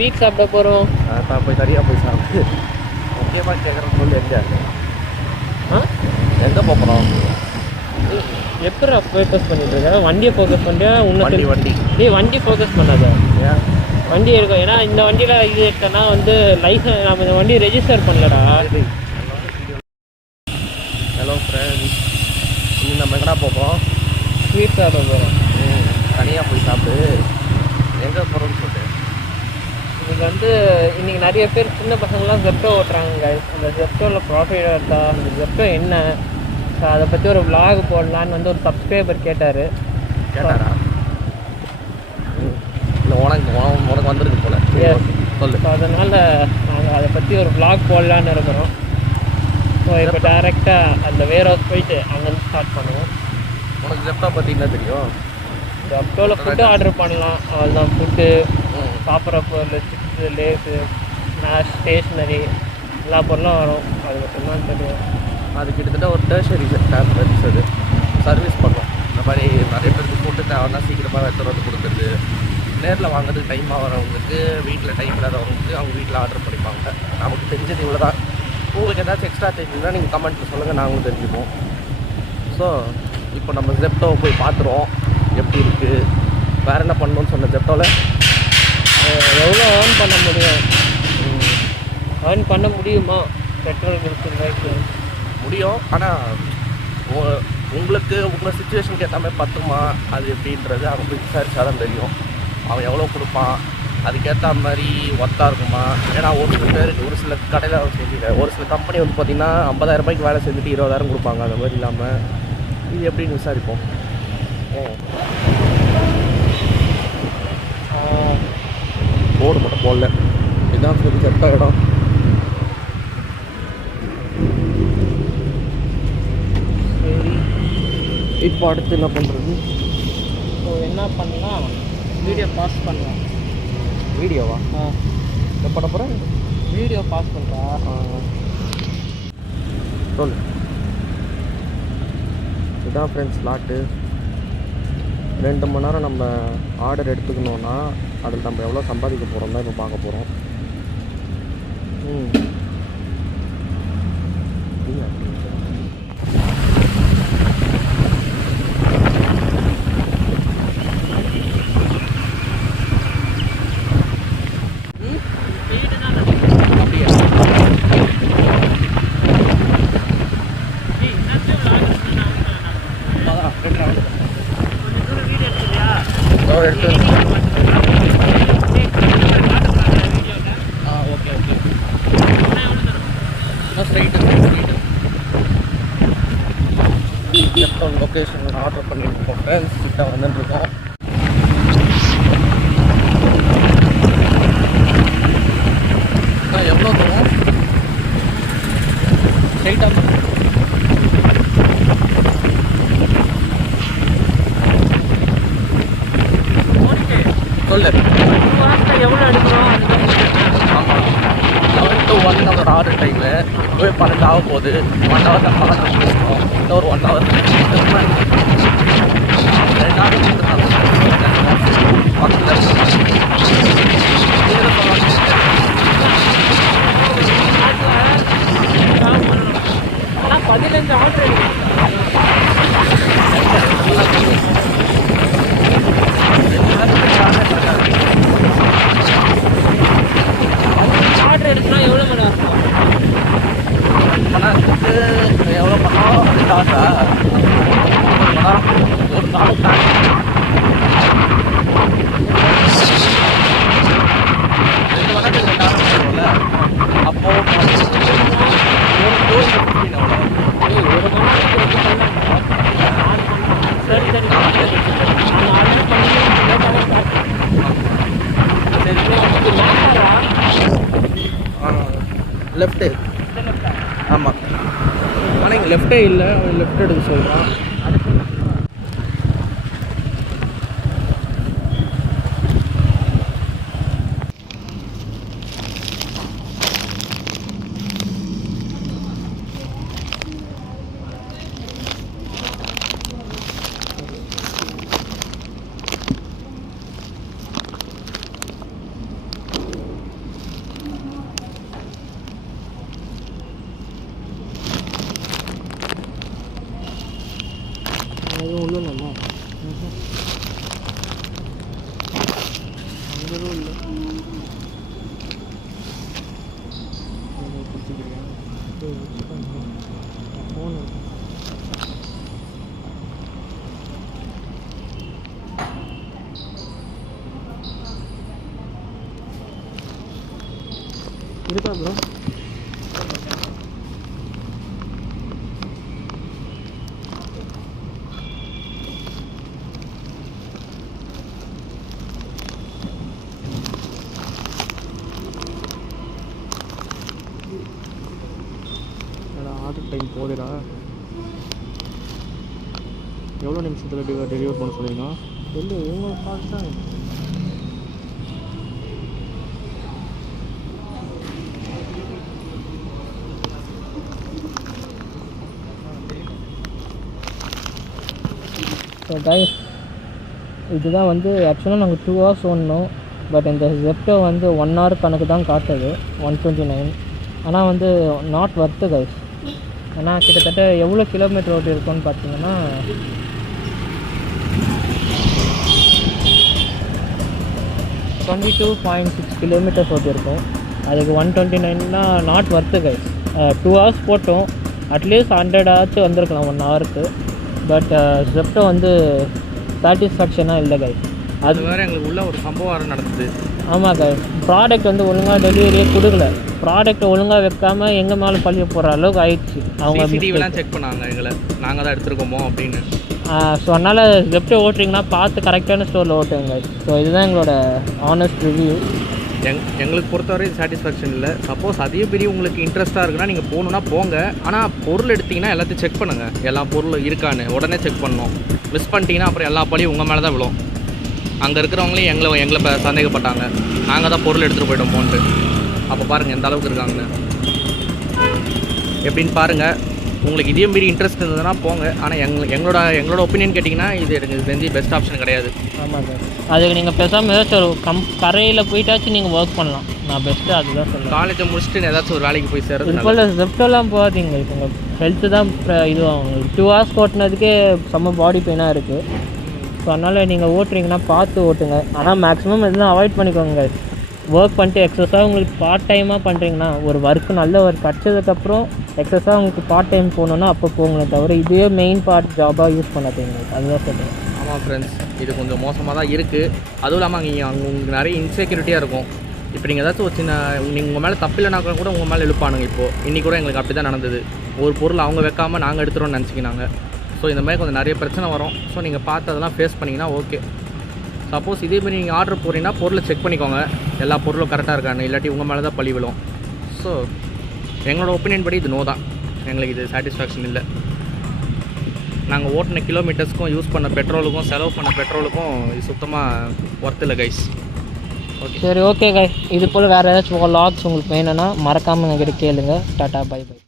Sweet சாப்பிட போகிறோம். அதான் போய் தனியாக போய் சாப்பிட்டு முக்கியமாக கேட்குறேன்னு சொல்லி எங்கே போகிறோம்? எப்படி ஃபோக்கஸ் பண்ணிட்டு இருக்க? வண்டியை ஃபோக்கஸ் பண்ணியா? வண்டி வண்டி ஃபோக்கஸ் பண்ணாத. ஏன் வண்டி இருக்கும்? ஏன்னா இந்த வண்டியில் இது எடுத்தோன்னா வந்து லைசன்ஸ் நம்ம இந்த வண்டி ரெஜிஸ்டர் பண்ணலடா. ஹலோ ஃப்ரெண்ட்ஸ், இன்னும் நம்ம எங்கடா போகிறோம்? ஸ்வீட் சாப்பிட போகிறோம். தனியாக போய் சாப்பிட்டு எங்கே போகிறோம்னு சொல்லிட்டு இன்றைக்கி வந்து இன்றைக்கி நிறைய பேர் சின்ன பசங்களாம் ஜெப்டோ ஓட்டுறாங்க. அந்த ஜெப்டோவில் ப்ராஃபிட் எடுத்தா அந்த ஜெப்டோ என்ன, ஸோ அதை பற்றி ஒரு விளாக் போடலான்னு வந்து ஒரு சப்ஸ்கிரைபர் கேட்டாரா? இல்லை உனக்கு வந்துருக்கு போல. சொல்லு. ஸோ அதனால் நாங்கள் அதை பற்றி ஒரு விளாக் போடலான்னு இருக்கிறோம். ஸோ இப்போ டேரெக்டாக அந்த வேர் ஹவுஸ் போயிட்டு அங்கேருந்து ஸ்டார்ட் பண்ணுவோம். உனக்கு ஜெப்டோ பற்றி என்ன தெரியும்? ஜெப்டோவில் ஃபுட்டு ஆர்டர் பண்ணலாம். அதுதான் ஃபுட்டு, சாப்பிட்ற பொருள், சிப்ஸு, லேஸு, ஸ்நாக்ஸ், ஸ்டேஷ்னரி எல்லா பொருளும் வரும். அது மட்டும்தான் தெரியும். அது கிட்டத்தட்ட ஒரு டெர்ஷரி செக்டார் அது சர்வீஸ் பண்ணுறோம். இந்த மாதிரி நிறைய பேருக்கு ஃபுட்டு தேவைன்னா சீக்கிரமாக எடுத்துகிட்டு வந்து கொடுக்குறது, நேரில் வாங்குறதுக்கு டைமாக வரவங்களுக்கு, வீட்டில் டைம் இல்லாதவங்களுக்கு அவங்க வீட்டில் ஆர்டர் பண்ணிப்பாங்க. நமக்கு தெரிஞ்சது இவ்வளோ தான். உங்களுக்கு ஏதாச்சும் எக்ஸ்ட்ரா தெரிஞ்சுன்னா நீங்கள் கமெண்ட்டில் சொல்லுங்கள், நாங்களும் தெரிஞ்சுப்போம். ஸோ இப்போ நம்ம ஜெப்டோவை போய் பார்த்துருவோம் எப்படி இருக்குது, வேறு என்ன பண்ணணும்னு சொன்ன ஜெப்டோவில் எவ்வளோ ஏர்ன் பண்ண முடியும், ஏர்ன் பண்ண முடியுமா? பெட்ரோல் கொடுத்து முடியும். ஆனால் உங்களுக்கு உங்கள் சுச்சுவேஷனுக்கு ஏற்ற மாதிரி பத்துமா அது எப்படின்றது அவங்க போய் விசாரிச்சா தான் தெரியும். அவன் எவ்வளோ கொடுப்பான், அதுக்கேற்ற மாதிரி ஒர்த்தாக இருக்குமா. ஏன்னா ஒரு சில கடையில் செஞ்சுக்க, ஒரு சில கம்பெனி வந்து பார்த்திங்கன்னா 50,000 ரூபாய்க்கு வேலை செஞ்சுட்டு 20,000 கொடுப்பாங்க. அந்த மாதிரி இல்லாமல் இது எப்படின்னு விசாரிப்போம். போர்டு மட்டும் போடல. இதுதான் சொல்லி செட்ட இடம். சரி, இப்போ அடுத்து என்ன பண்ணுறது? ஸோ என்ன பண்ணலாம், வீடியோ பாஸ் பண்ணலாம். வீடியோவா? என்ன பண்ண போகிறேன்? வீடியோ பாஸ் பண்ணுறா. சொல்லு. இதுதான் ஃப்ரெண்ட்ஸ் ஸ்லாட்டு. 2 மணி நேரம் நம்ம ஆர்டர் எடுத்துக்கணுன்னா அதில் நம்ம எவ்வளோ சம்பாதிக்க போகிறோம் தான் இப்போ பார்க்க போகிறோம். லொக்கேஷன் ஆர்டர் பண்ணிட்டு போட்டேன். கிட்ட வந்துட்டுருக்கோம். எவ்வளோ தூரம்? ஸ்ட்ரைட்டாக சொல்லு. எவ்வளோ எடுக்கிறோம்? ஆமாம், 11 to 1 ஒரு ஆர்டர் டைமு. போய் 12 ஆக போகுது. 1 ஹவர் நம்ம ஆர்டர் பண்ணிருக்கோம். இன்னொரு 1 ஹவர் 2 ஆர்டர் ஆனால் 15 ஆர்டர் ஆர்டர் எடுத்துனா எவ்வளோ மணி ஆகும்? பணத்துக்கு எவ்வளோ பண்ணோம்? 2 ஹவர்ஸா? ஒரு நாள் அப்போ லெஃப்ட்டு. ஆமாம், ஆனால் இங்கே லெஃப்டே இல்லை. லெஃப்ட் எடுக்க சொல்கிறான். எதுவும் உள்ள இல்லைல்ல அங்கே எதுவும் இல்லை ஃபோன் இருக்கா ப்ரோ ஆர்டர் டைம் போகுதுடா எவ்வளோ நிமிஷத்தில் டெலிவர் பண்ண சொல்லிங்க இல்லை இவங்க பார்த்து தான் ஸோ கைஸ் இதுதான் வந்து ஆக்சுவலாக நாங்கள் 2 hours ஓடணும். பட் இந்த ஜெப்டோ வந்து 1 hour கணக்கு தான் காட்டுது 129. ஆனால் வந்து நாட் ஒர்த்து கைஸ். ஏன்னா கிட்டத்தட்ட எவ்வளோ கிலோமீட்டர் ஓட்டி இருக்குன்னு பார்த்தீங்கன்னா 22.6 கிலோமீட்டர்ஸ் ஓட்டியிருக்கோம். அதுக்கு 129னா நாட் ஒர்த்து கைஸ். 2 hours போட்டோம், அட்லீஸ்ட் 100 ஆச்சு வந்திருக்கலாம் 1 hourக்கு. பட் ஜெப்டோ வந்து சாட்டிஸ்ஃபேக்ஷனாக இல்லை கைஸ். அது வேறு எங்களுக்கு உள்ள ஒரு சம்பவம் நடக்குது. ஆமாம் கைஸ், ப்ராடக்ட் வந்து ஒழுங்காக டெலிவரியே கொடுக்கல. ப்ராடக்ட் ஒழுங்காக வைக்காமல் எங்கள் மேலே பழிய போகிற அளவுக்கு ஆயிடுச்சு. அவங்க சிசிடிவிலாம் செக் பண்ணாங்க எங்களை, நாங்கள் தான் எடுத்துருக்கோமோ அப்படின்னு. ஸோ அதனால் ஜெப்டோ ஓட்டுறீங்கன்னா பார்த்து கரெக்டான ஸ்டோரில் ஓட்டுங்க. ஸோ இதுதான் எங்களோட ஆனஸ்ட் ரிவ்யூ. எங்களுக்கு பொறுத்தவரை சாட்டிஸ்ஃபேக்ஷன் இல்லை. சப்போஸ் அதே பெரிய உங்களுக்கு இன்ட்ரெஸ்ட்டாக இருக்குன்னா நீங்கள் போகணுன்னா போங்க. ஆனால் பொருள் எடுத்திங்கன்னா எல்லாத்தையும் செக் பண்ணுங்கள், எல்லா பொருளும் இருக்கான்னு உடனே செக் பண்ணணும். மிஸ் பண்ணிட்டீங்கன்னா அப்புறம் எல்லா பழியும் உங்கள் மேலே தான் விழும். அங்கே இருக்கிறவங்களையும் எங்களை சந்தேகப்பட்டாங்க, நாங்கள் தான் பொருள் எடுத்துகிட்டு போயிட்டோமோன்ட்டு. அப்போ பாருங்கள் எந்த அளவுக்கு இருக்காங்கன்னு. எப்படின்னு பாருங்கள். உங்களுக்கு இதே மாரி இன்ட்ரெஸ்ட் இருந்ததுன்னா போங்க. ஆனால் எங்களோட ஒப்பீனியன் கேட்டிங்கன்னா இது எனக்கு தெரிஞ்சு பெஸ்ட் ஆப்ஷன் கிடையாது. ஆமாம் சார், அதுக்கு நீங்கள் பேசாமல் ஏதாச்சும் ஒரு கரையில் போயிட்டாச்சும் நீங்கள் ஒர்க் பண்ணலாம். நான் பெஸ்ட்டு அதுதான் சொல்லுவேன். காலேஜை முடிச்சுட்டு ஏதாச்சும் ஒரு வேலைக்கு போய் சேருது. இப்போ ஜெப்டோலாம் போகாதீங்க. இப்போ உங்கள் ஹெல்த்து தான் இதுவாகும். 2 hours ஓட்டினதுக்கே செம்ம பாடி பெயினாக இருக்குது. ஸோ அதனால் நீங்கள் ஓட்டுறீங்கன்னா பார்த்து ஓட்டுங்க. ஆனால் மேக்ஸிமம் இதெல்லாம் அவாய்ட் பண்ணிக்கோங்க. ஒர்க் பண்ணிட்டு எக்ஸஸாக உங்களுக்கு பார்ட் டைமாக பண்ணுறீங்கன்னா, ஒரு ஒர்க்கு நல்ல ஒர்க் கிடச்சதுக்கப்புறம் எக்ஸஸாக உங்களுக்கு பார்ட் டைம் போகணுன்னா அப்போ போங்களே தவிர இதே மெயின் பார்ட் ஜாபாக யூஸ் பண்ணாதீங்க. அதுதான் சொல்கிறேன். ஆமாம் ஃப்ரெண்ட்ஸ், இது கொஞ்சம் மோசமாக தான் இருக்குது. அதுவும் இல்லாமல் அங்கே உங்களுக்கு நிறைய இன்செக்யூரிட்டியாக இருக்கும். இப்போ நீங்கள் ஏதாச்சும் ஒரு சின்ன நீங்கள் உங்கள் மேலே தப்பில்லைனாக்கா கூட உங்கள் மேலே எழுப்பானுங்க. இப்போது இன்றைக்கி கூட எங்களுக்கு அப்படி தான் நடந்தது. ஒரு பொருள் அவங்க வைக்காமல் நாங்கள் எடுத்துகிறோன்னு நினச்சிக்கினாங்க. ஸோ இந்த மாதிரி கொஞ்சம் நிறைய பிரச்சனை வரும். ஸோ நீங்கள் பார்த்து அதெல்லாம் ஃபேஸ் பண்ணிங்கன்னா ஓகே. சப்போஸ் இதேமாதிரி நீங்கள் ஆர்டர் போகிறீங்கன்னா பொருளை செக் பண்ணிக்கோங்க, எல்லா பொருளும் கரெக்டாக இருக்கான்னு. இல்லாட்டி உங்கள் மேலே தான் பழி விழும். ஸோ எங்களோட ஒப்பீனியன் படி இது நோ தான். எங்களுக்கு இது சாட்டிஸ்ஃபேக்ஷன் இல்லை. நாங்கள் ஓட்டின கிலோமீட்டர்ஸ்க்கும் யூஸ் பண்ண பெட்ரோலுக்கும் செலவு பண்ண பெட்ரோலுக்கும் இது சுத்தமாக ஒர்த் இல்லை கைஸ். ஓகே, சரி, ஓகே கைஸ். இது போல் வேறு ஏதாச்சும் லாக்ஸ் உங்களுக்கு வேணும்னா மறக்காமல் எங்ககிட்ட கேளுங்க. Tata, bye by.